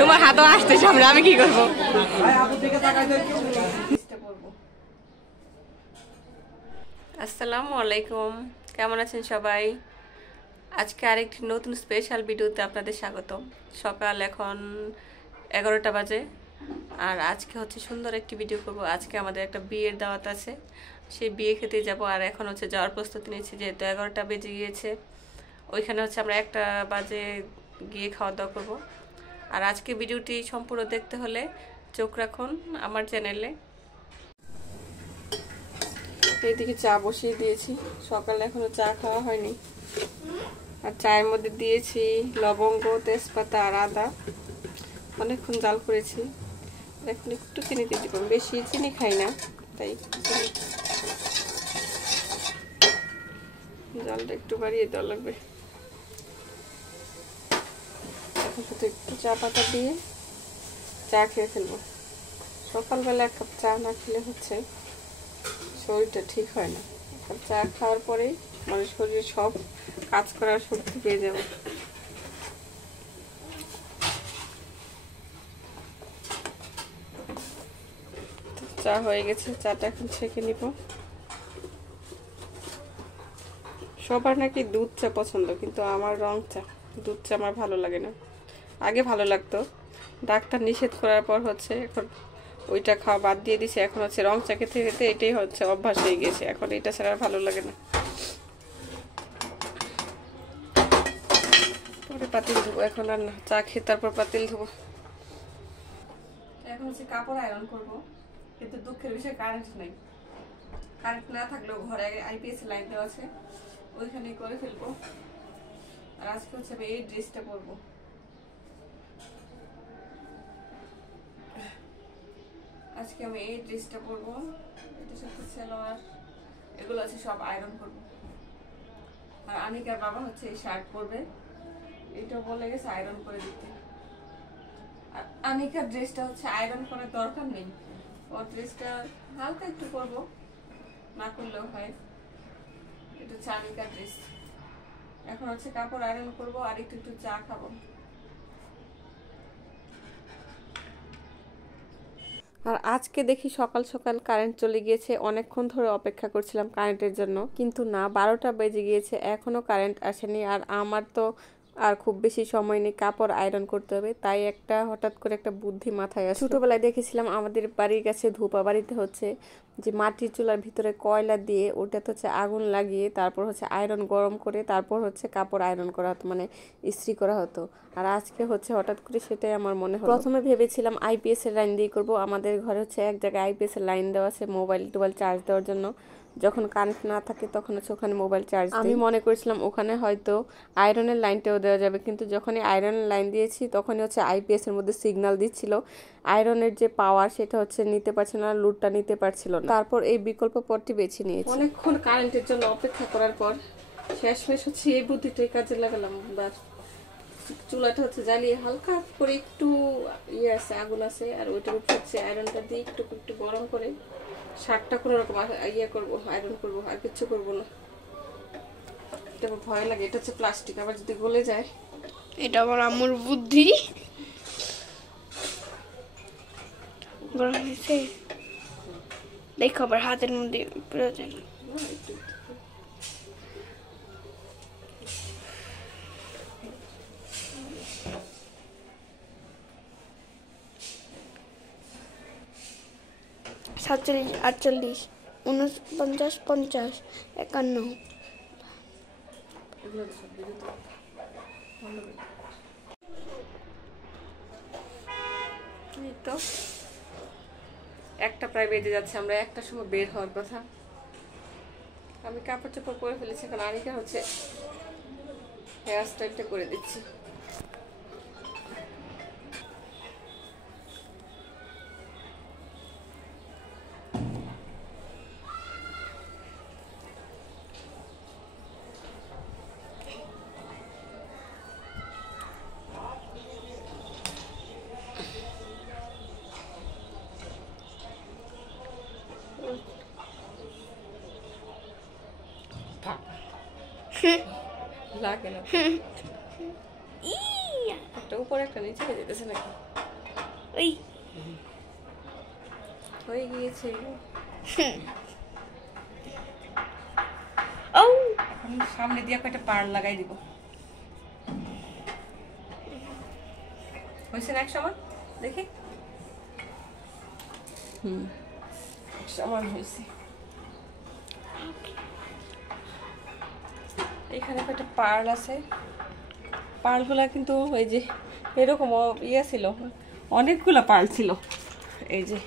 তোমার হাতও আসতে সামনে, আমি কি করবো? আসসালামু আলাইকুম, কেমন আছেন সবাই? আজকে আরেকটি নতুন স্পেশাল ভিডিওতে আপনাদের স্বাগত। সকাল এখন 11টা বাজে, আর আজকে হচ্ছে সুন্দর একটি ভিডিও করব। আজকে আমাদের একটা বিয়ের দাওয়াত আছে, সেই বিয়ে খেতে যাব। আর এখন হচ্ছে যাওয়ার প্রস্তুতি নিচ্ছি, যেহেতু 11টা বেজে গিয়েছে। ওইখানে হচ্ছে আমরা 1টা বাজে গিয়ে খাওয়া দাওয়া করবো। আর আজকে ভিডিওটি সম্পূর্ণ দেখতে হলে চোখ রাখুন আমার চ্যানেলে। এইদিকে চা বসিয়ে দিয়েছি, সকালে এখনো চা খাওয়া হয়নি। আর চায়ের মধ্যে দিয়েছি লবঙ্গ, তেজপাতা আর আদা। অনেকক্ষণ জাল করেছি, এখন একটু চিনি দিয়ে দিব। বেশি চিনি খাই না, তাই জালটা একটু বাড়িয়ে দেওয়া লাগবে। এখন শুধু একটু চা পাতা দিয়ে চা খেয়ে ফেলবো। সকালবেলা 1 কাপ চা না খেলে হচ্ছে শরীরটা ঠিক হয় না। চা খাওয়ার পরেই মানে শরীরে সব কাজ করার শক্তি পেয়ে যাবে। চা হয়ে গেছে, চাটা এখন ছেঁকে নিব। সবার নাকি দুধ চা পছন্দ, কিন্তু আমার রং চা, দুধ চা আমার ভালো লাগে না। আগে ভালো লাগতো, ডাক্তার নিষেধ করার পর হচ্ছে এখন ওইটা খাওয়া বাদ দিয়ে দিছে। এখন হচ্ছে রং চা খেতে খেতে এটাই হচ্ছে অভ্যাস হয়ে গেছে, এখন এটা ছাড়া আর ভালো লাগে না। পরে পাতিল ধোবো, এখন আর না, চা খেয়ে তারপর পাতিল ধোবো। এখন হচ্ছে কাপড় আয়রন করবো, কিন্তু দুঃখের বিষয় কারেন্ট নেই। কারেন্ট না থাকলেও ঘরে আইপিএস লাইন দেওয়া আছে, ওইখানে করে ফেলবো। আর আজকে হচ্ছে আমি এই ড্রেসটা পরবো। আজকে আমি এই ড্রেসটা পরবো, এটা সাথে সালোয়ার এগুলো আছে সব আয়রন করবো। আর আনিকার বাবা হচ্ছে এই শার্ট পরবে, এটাও বলে গেছে আয়রন করে দিতে। আর আনিকার ড্রেসটা হচ্ছে আয়রন করার দরকার নেই, ওর ড্রেসটা হালকা একটু করবো, না করলেও হয়। এটা হচ্ছে আনিকার ড্রেস। এখন হচ্ছে কাপড় আয়রন করবো আর একটু একটু চা খাবো। আর আজকে দেখি সকাল সকাল কারেন্ট চলে গিয়েছে। অনেকক্ষণ ধরে অপেক্ষা করছিলাম কারেন্টের জন্য, কিন্তু না, 12টা বেজে গিয়েছে, এখনো কারেন্ট আসেনি। আর আমার তো আর খুব বেশি সময় নেই, কাপড় আয়রন করতে হবে। তাই হঠাৎ করে একটা বুদ্ধি মাথায় আসে। ছোটবেলায় দেখেছিলাম আমাদের বাড়ির কাছে ধোপা বাড়িতে হচ্ছে যে মাটির চুলার ভিতরে কয়লা দিয়ে ওটাতে হচ্ছে আগুন লাগিয়ে তারপর হচ্ছে আয়রন গরম করে তারপর হচ্ছে কাপড় আয়রন করা হতো, মানে ইস্ত্রি করা হতো। আর আজকে হচ্ছে হঠাৎ করে সেটাই আমার মনে হলো। প্রথমে ভেবেছিলাম আইপিএস এর লাইন দিয়ে করবো। আমাদের ঘরে হচ্ছে এক জায়গায় আইপিএস এর লাইন দেওয়া আছে মোবাইল টোবাইল চার্জ দেওয়ার জন্য। যখন কারেন্ট না থাকে তখন হচ্ছে ওখানে মোবাইল চার্জ দিই। আমি মনে করেছিলাম ওখানে হয়তো আয়রনের লাইনটাও দেওয়া যাবে, কিন্তু যখনই আয়রনের লাইন দিয়েছি তখনই হচ্ছে আইপিএস এর মধ্যে সিগন্যাল দিচ্ছিল, আয়রনের যে পাওয়ার সেটা হচ্ছে নিতে পারছিল না, লোডটা নিতে পারছিল না। তারপর এই বিকল্প পথটি বেছে নিয়েছি। অনেকক্ষণ কারেন্টের জন্য অপেক্ষা করার পর শেষমেশ হচ্ছে এই বুদ্ধিটাই কাজে লাগালাম। চুলাটা হচ্ছে জ্বালিয়ে হালকা করে একটু আছে, আগুন আছে, আর ওইটার উপর হচ্ছে আয়রনটা দিয়ে একটু একটু গরম করে শার্টটা কোনো রকম করবো, আয়রন করবো, আর কিচ্ছু করবো না। এটা আমার ভয় লাগে, এটা হচ্ছে প্লাস্টিক, আবার যদি গলে যায়। এটা আমার আম্মুর বুদ্ধি। গরম হয়েছে দেখো, আবার হাতের মধ্যে প্রয়োজন। সাতচল্লিশ, 48, 49, 50, 51। তো একটা প্রায় বেজে যাচ্ছে, আমরা 1টার সময় বের হওয়ার কথা। আমি কাপড় চোপড় করে ফেলেছি, এখন আনিকা হচ্ছে হেয়ার স্টাইলটা করে দিচ্ছি। লাগে না। একটা উপরে একটা নিচে হয়ে যেতেছে নাকি? ওই হয়ে গিয়েছে। ও এখন সামনে দিয়ে একটা পাড় লাগাই দিব। হয়েছে না এক সমান? দেখি। সমান হয়েছে। এখানে একটা পার্ল আছে। পার্লগুলা কিন্তু ওই যে এরকম ইয়ে ছিল, অনেকগুলো পার্ল ছিল। এই যে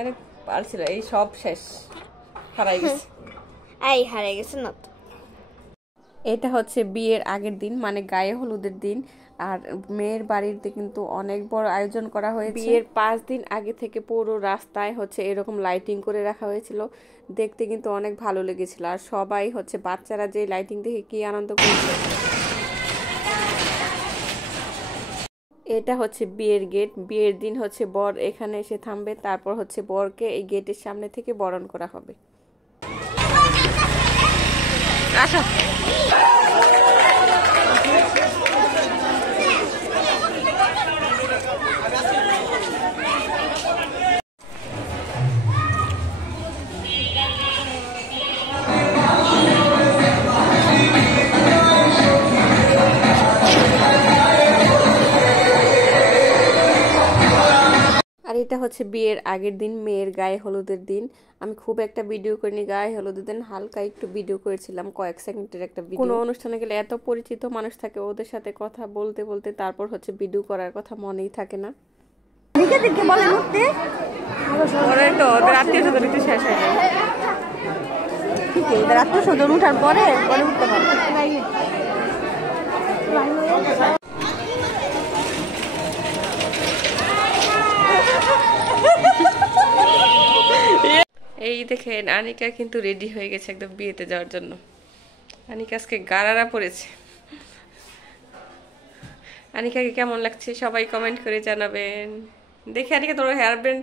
অনেক পার্ল ছিল, এই সব শেষ, হারাই গেছে। এই হারিয়ে গেছে না তো। এটা হচ্ছে বিয়ের আগের দিন, মানে গায়ে হলুদের দিন। আর মেয়ের বাড়িতে কিন্তু অনেক বড় আয়োজন করা হয়েছে। বিয়ের 5 দিন আগে থেকে পুরো রাস্তায় হচ্ছে এরকম লাইটিং করে রাখা হয়েছিল। দেখতে কিন্তু অনেক ভালো লেগেছিল। আর সবাই হচ্ছে বাচ্চারা যে লাইটিং দেখে কি আনন্দ করেছে। এটা হচ্ছে বিয়ের গেট। বিয়ের দিন হচ্ছে বর এখানে এসে থামবে, তারপর হচ্ছে বরকে এই গেটের সামনে থেকে বরণ করা হবে। আসো। আর এটা হচ্ছে বিয়ের আগের দিন, মেয়ের গায়ে হলুদের দিন। আমি খুব একটা ভিডিও করিনি, গায়ে হলুদের দিন হালকা একটু ভিডিও করেছিলাম, কয়েক সেকেন্ডের একটা ভিডিও। কোনো অনুষ্ঠানে গেলে এত পরিচিত মানুষ থাকে, ওদের সাথে কথা বলতে বলতে তারপর হচ্ছে ভিডিও করার কথা মনেই থাকে না। ওরা তো ওদের আত্মীয়-স্বজন একটু শেষ হয়ে যায়। ওদের আত্মীয়-স্বজন উঠার পরে উঠতে পারে। এই দেখেন আনিকা কিন্তু রেডি হয়ে গেছে একদম বিয়েতে যাওয়ার জন্য। আনিকা আজকে গারারা পরেছে। আনিকাকে কেমন লাগছে সবাই কমেন্ট করে জানাবেন। দেখে আনিকা তোমার হেয়ার ব্যান্ড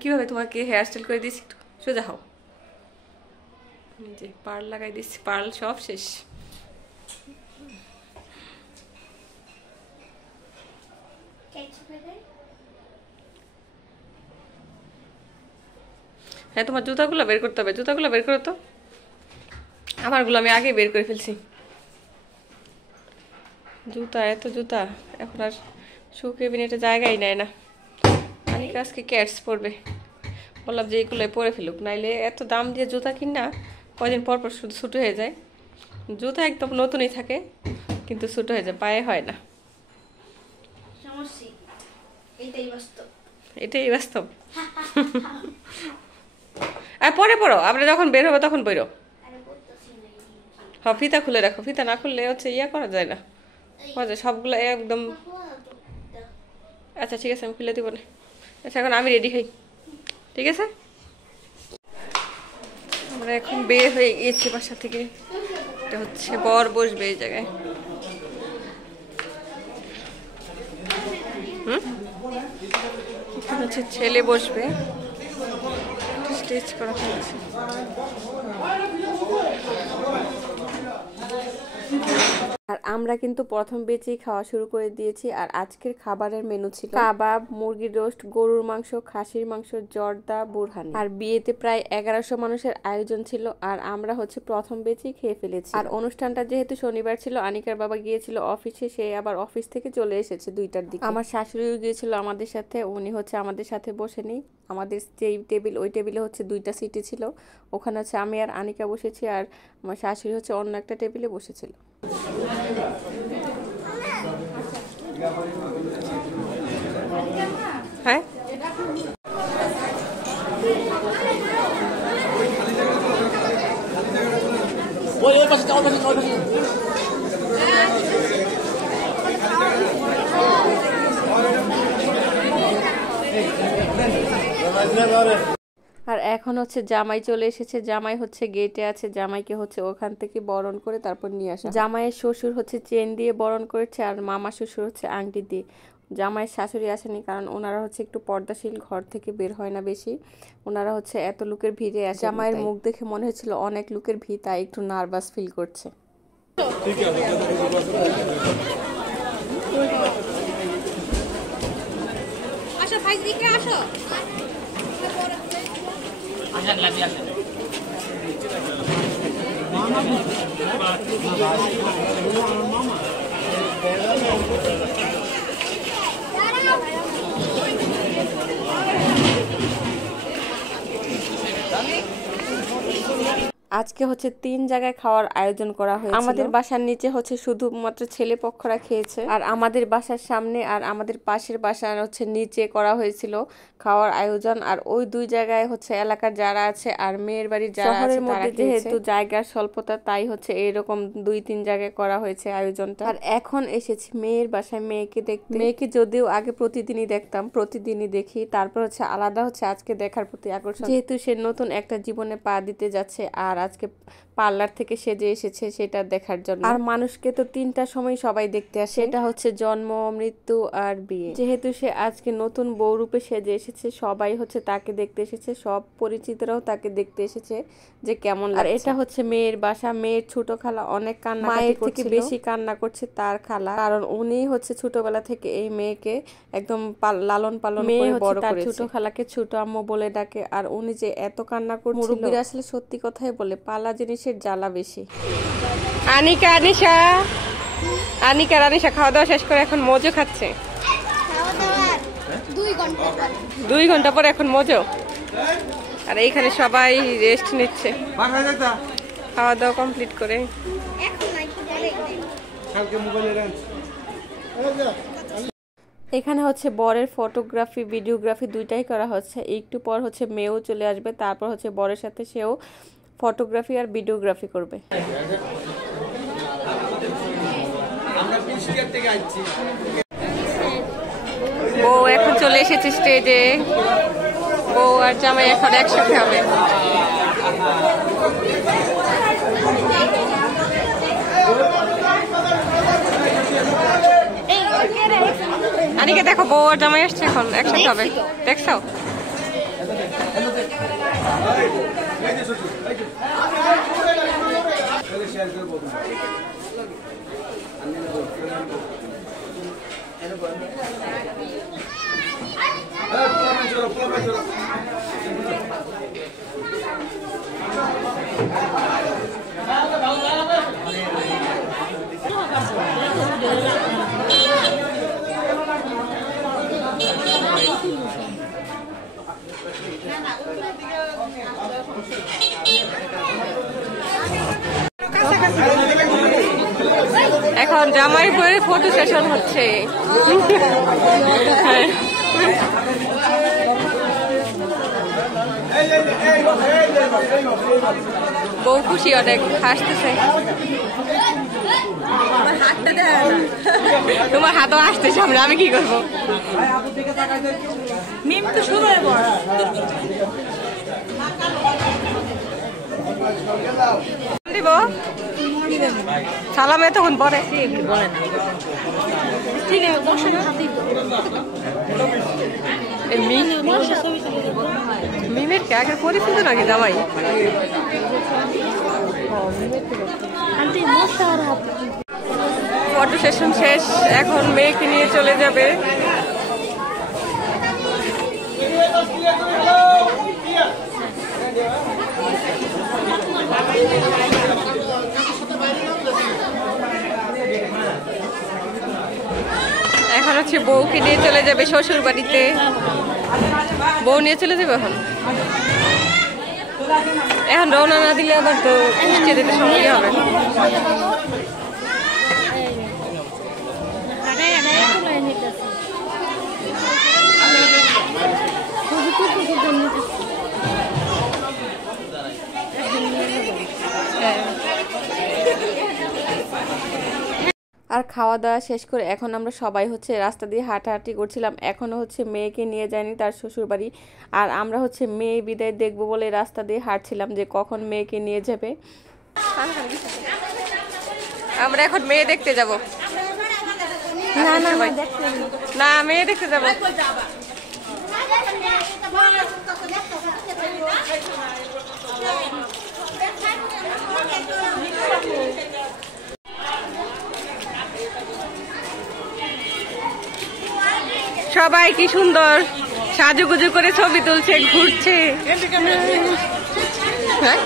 কিভাবে তোমাকে হেয়ার স্টাইল করে দিয়েছি, একটু সোজা হও। যে পার্ল লাগাই দিচ্ছি, পার্ল সব শেষ। হ্যাঁ, তোমার জুতাগুলো বের করতে হবে, জুতাগুলো বের করো তো। আমারগুলো আমি আগে বের করে ফেলছি। জুতা, এত জুতা এখন আর শু কেবিনেটে জায়গাই নেয় না। আনিকা আজকে ক্যাটস পরবে, বললাম যে এইগুলোই পরে ফেলুক, নাইলে এত দাম দিয়ে জুতা কিনা কয়দিন পর পর শুধু ছোটো হয়ে যায়। জুতা একদম নতুনই থাকে কিন্তু ছোটো হয়ে যায়, পায়ে হয় না। এটাই বাস্তব। আর পরে পড়ো, আমরা যখন বের হবো তখন বেরো। হ্যাঁ, ফিতা খুলে রাখো, ফিতা না খুললে হচ্ছে ইয়া করা যায় না, সবগুলো একদম। আচ্ছা ঠিক আছে, আমি খুলে দিব না। আচ্ছা এখন আমি রেডি হই, ঠিক আছে? আমরা এখন বের হয়ে গিয়েছি বাসা থেকে। এটা হচ্ছে বর বসবে এই জায়গায়। এখানে হচ্ছে ছেলে বসবে, স্টেজ করা হয়েছে। আর আমরা কিন্তু প্রথম বেচেই খাওয়া শুরু করে দিয়েছি। আর আজকের খাবারের মেনু ছিল কাবাব, মুরগির রোস্ট, গরুর মাংস, খাসির মাংস, জর্দা, বুরহানি। আর বিয়েতে প্রায় 1100 মানুষের আয়োজন ছিল। আর আমরা হচ্ছে প্রথম বেচেই খেয়ে ফেলেছি। আর অনুষ্ঠানটা যেহেতু শনিবার ছিল, আনিকার বাবা গিয়েছিল অফিসে, সে আবার অফিস থেকে চলে এসেছে 2টার দিকে। আমার শাশুড়িও গিয়েছিল আমাদের সাথে, উনি হচ্ছে আমাদের সাথে বসেনি। আমাদের যেই টেবিল, ওই টেবিলে হচ্ছে 2টা সিটে ছিল, ওখানে হচ্ছে আমি আর আনিকা বসেছি, আর আমার শাশুড়ি হচ্ছে অন্য একটা টেবিলে বসেছিল। হ্যাঁ, আর এখন হচ্ছে জামাই চলে এসেছে। জামাই হচ্ছে গেটে আছে, জামাইকে হচ্ছে ওখান থেকে বরণ করে তারপর নিয়ে আসা। জামাইয়ের শ্বশুর হচ্ছে চেন দিয়ে বরণ করেছে, আর মামা শ্বশুর হচ্ছে আংটি দিয়ে। জামাইয়ের শাশুড়ি আসেনি, কারণ ওনারা হচ্ছে একটু পর্দাশীল, ঘর থেকে বের হয় না বেশি। ওনারা হচ্ছে এত লোকের ভিড়ে আসে। জামাইয়ের মুখ দেখে মনে হচ্ছিল অনেক লোকের ভিড়, তাই একটু নার্ভাস ফিল করছে। আসো ভাই দিকে আসো। আসেন লাগি আসেন। আজকে হচ্ছে 3 জায়গায় খাওয়ার আয়োজন করা হয়েছিল। আমাদের বাসার নিচে হচ্ছে শুধুমাত্র ছেলে পক্ষরা খেয়েছে, আর আমাদের বাসার সামনে আর আমাদের পাশের বাসার হচ্ছে নিচে করা হয়েছিল খাওয়ার আয়োজন। আর ওই 2 জায়গায় হচ্ছে এলাকার যারা আছে আর মেয়ের বাড়ির যারা আছে, শহরের মধ্যে যেহেতু জায়গার স্বল্পতা, তাই হচ্ছে এরকম 2-3 জায়গায় করা হয়েছে আয়োজনটা। আর এখন এসেছি মেয়ের বাসায় মেয়েকে দেখতে। মেয়েকে যদিও আগে প্রতিদিনই দেখতাম, প্রতিদিনই দেখি, তারপর হচ্ছে আলাদা হচ্ছে আজকে দেখার প্রতি আকর্ষণ, যেহেতু সে নতুন একটা জীবনে পা দিতে যাচ্ছে আর আজকে পার্লার থেকে সেজে এসেছে সেটা দেখার জন্য। আর মানুষকে তো 3টা সময় সবাই দেখতে আসে, সেটা হচ্ছে জন্ম, মৃত্যু আর বিয়ে। যেহেতু সে আজকে নতুন বউ রূপে সেজে এসেছে, সবাই হচ্ছে তাকে দেখতে এসেছে, সব পরিচিতরাও তাকে দেখতে এসেছে যে কেমন লাগছে। আর এটা হচ্ছে মেয়ের বাসা। মেয়ের ছোট খালা অনেক কান্না, মায়ের থেকে বেশি কান্না করছে তার খালা, কারণ উনি হচ্ছে ছোটবেলা থেকে এই মেয়েকে একদম লালন পালন করে বড় করেছে। ছোট খালাকে ছোট আম্মু বলে ডাকে, আর উনি যে এত কান্না করছিল, মুরব্বিরা আসলে সত্যি কথাই বলে, পালা জিনিসের জ্বালা বেশি। আনিকা আনিশা খাওয়া দাওয়া শেষ করে এখন মজো খাচ্ছে। 2 ঘন্টা পর এখন মজো। আর এইখানে সবাই রেস্ট নিচ্ছে খাওয়া দাওয়া কমপ্লিট করে। এখানে হচ্ছে বরের ফটোগ্রাফি, ভিডিওগ্রাফি দুইটাই করা হচ্ছে। একটু পর হচ্ছে মেয়েও চলে আসবে, তারপর হচ্ছে বরের সাথে সেও ফটোগ্রাফি আর ভিডিওগ্রাফি করবে। বউ এখন চলে এসেছে স্টেজে। বউ আর জামাই এখন একসাথে হবে। আনিকে দেখো, বউ আর জামাই আসছে এখন একসাথে হবে, দেখছো? এখন জামাই বউয়ের ফটো সেশন হচ্ছে। বউ খুশি অনেক, হাসতেছে। তোমার হাতও আসতেছে, আমি কি করবো? মিম তো শুরু হয়ে দিব সালামে তখন পরে মিমের কে আগে পরিচিত নাকি জামাই? ফটো সেশন শেষ, এখন মেয়েকে নিয়ে চলে যাবে। এখন হচ্ছে বউকে নিয়ে চলে যাবে শ্বশুর বাড়িতে। বউ নিয়ে চলে যাবে এখন রওনা না দিলে আবার তো যেতে যেতে সময় হবে। আর খাওয়া দাওয়া শেষ করে এখন আমরা সবাই হচ্ছে রাস্তা দিয়ে হাঁটাহাঁটি করছিলাম। এখনো হচ্ছে মেয়েকে নিয়ে যায়নি তার শ্বশুর বাড়ি, আর আমরা হচ্ছে মেয়ে বিদায় দেখবো বলে রাস্তা দিয়ে হাঁটছিলাম যে কখন মেয়েকে নিয়ে যাবে। আমরা এখন মেয়ে দেখতে যাব। না না না, মেয়ে দেখতে যাব। সবাই কি সুন্দর সাজুগুজু করে ছবি তুলছে, ঘুরছে। হ্যাঁ?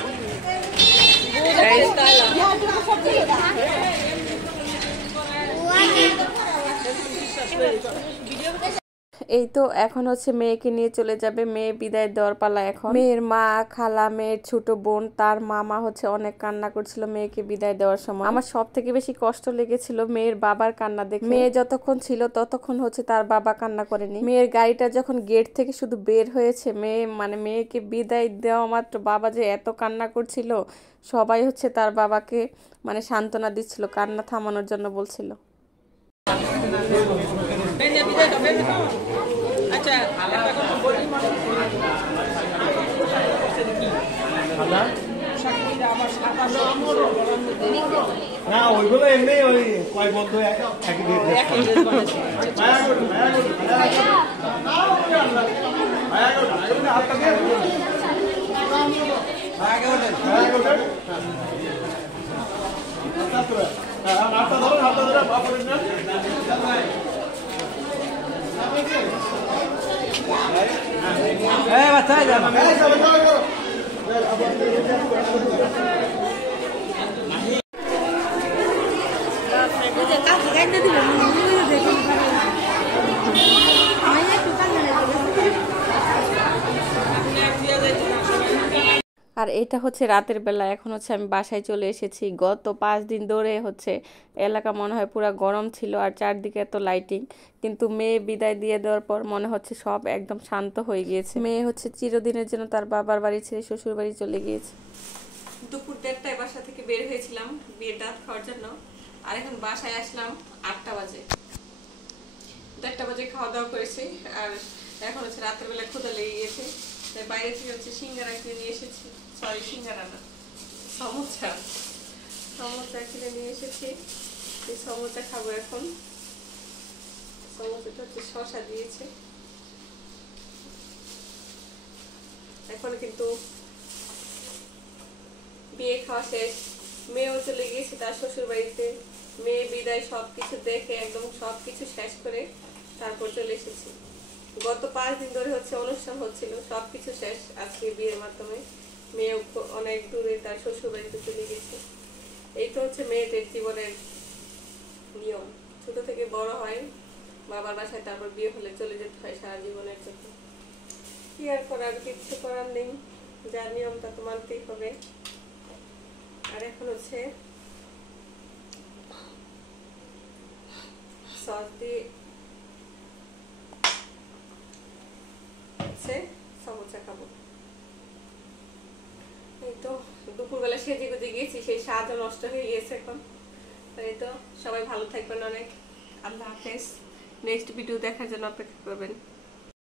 এই তো এখন হচ্ছে মেয়েকে নিয়ে চলে যাবে, মেয়ে বিদায় দেওয়ার পালা। এখন মেয়ের মা, খালা, মেয়ের ছোট বোন, তার মামা হচ্ছে অনেক কান্না করছিল মেয়েকে বিদায় দেওয়ার সময়। আমার সব থেকে বেশি কষ্ট লেগেছিল মেয়ের বাবার কান্না দেখে। মেয়ে যতক্ষণ ছিল ততক্ষণ হচ্ছে তার বাবা কান্না করেনি। মেয়ের গাড়িটা যখন গেট থেকে শুধু বের হয়েছে, মেয়েকে বিদায় দেওয়া মাত্র বাবা যে এত কান্না করছিল, সবাই হচ্ছে তার বাবাকে সান্ত্বনা দিচ্ছিল, কান্না থামানোর জন্য বলছিল। না ওইগুলো এমনি ওই কয় বন্ধু একই বাচ্চা আর এটা হচ্ছে রাতের বেলা। এখন হচ্ছে আমি বাসায় চলে এসেছি। গত 5 দিন ধরে হচ্ছে এলাকা মনে হয় পুরো গরম ছিল আর চারদিকে এত লাইটিং, কিন্তু মেয়ে বিদায় দিয়ে দেওয়ার পর মনে হচ্ছে সব একদম শান্ত হয়ে গিয়েছে। মেয়ে হচ্ছে চিরদিনের জন্য তার বাবার বাড়ি ছেড়ে শ্বশুর বাড়ি চলে গিয়েছে। দুপুর 1:30টায় বাসা থেকে বের হয়েছিলাম বিয়ের দাঁত খাওয়ার জন্য, আর এখন বাসায় আসলাম 8টা বাজে। 1টা বাজে খাওয়া দাওয়া করেছি, আর এখন হচ্ছে রাতের বেলা ক্ষুধা লেগে গিয়েছে, তাই বাইরে থেকে হচ্ছে সিঙ্গারা কিনে নিয়ে এসেছি। সরি, সিঙ্গারা না, সমোসা কিনে নিয়ে এসেছি। এই সমোসা খাবো এখন। সমোসাটা হচ্ছে শসা দিয়েছে। এখন কিন্তু বিয়ে খাওয়া শেষ, মেয়েও চলে গিয়েছে তার শ্বশুর বাড়িতে। মেয়ে বিদায় সবকিছু দেখে একদম সবকিছু শেষ করে তারপর চলে এসেছি। গত 5 দিন ধরে হচ্ছে অনুষ্ঠান হচ্ছিল, সবকিছু শেষ আজকে বিয়ের মাধ্যমে। মেয়েও অনেক দূরে তার শ্বশুর বাড়িতে চলে গেছে। এই তো হচ্ছে মেয়েদের জীবনের নিয়ম, ছোট থেকে বড় হয় বাবার বাসায়, তারপর বিয়ে হলে চলে যেতে হয় সারা জীবনের জন্য। কি আর করার, কিছু করার নেই, যার নিয়মটা তো মানতেই হবে। আর এখন হচ্ছে সস দিয়ে সমোসা খাবো। এই তো দুপুরবেলা সেজে গুজে গিয়েছি, সেই স্বাদও নষ্ট হয়ে গিয়েছে এখন। এই তো সবাই ভালো থাকবেন অনেক। আল্লাহ হাফেজ। নেক্সট ভিডিও দেখার জন্য অপেক্ষা করবেন।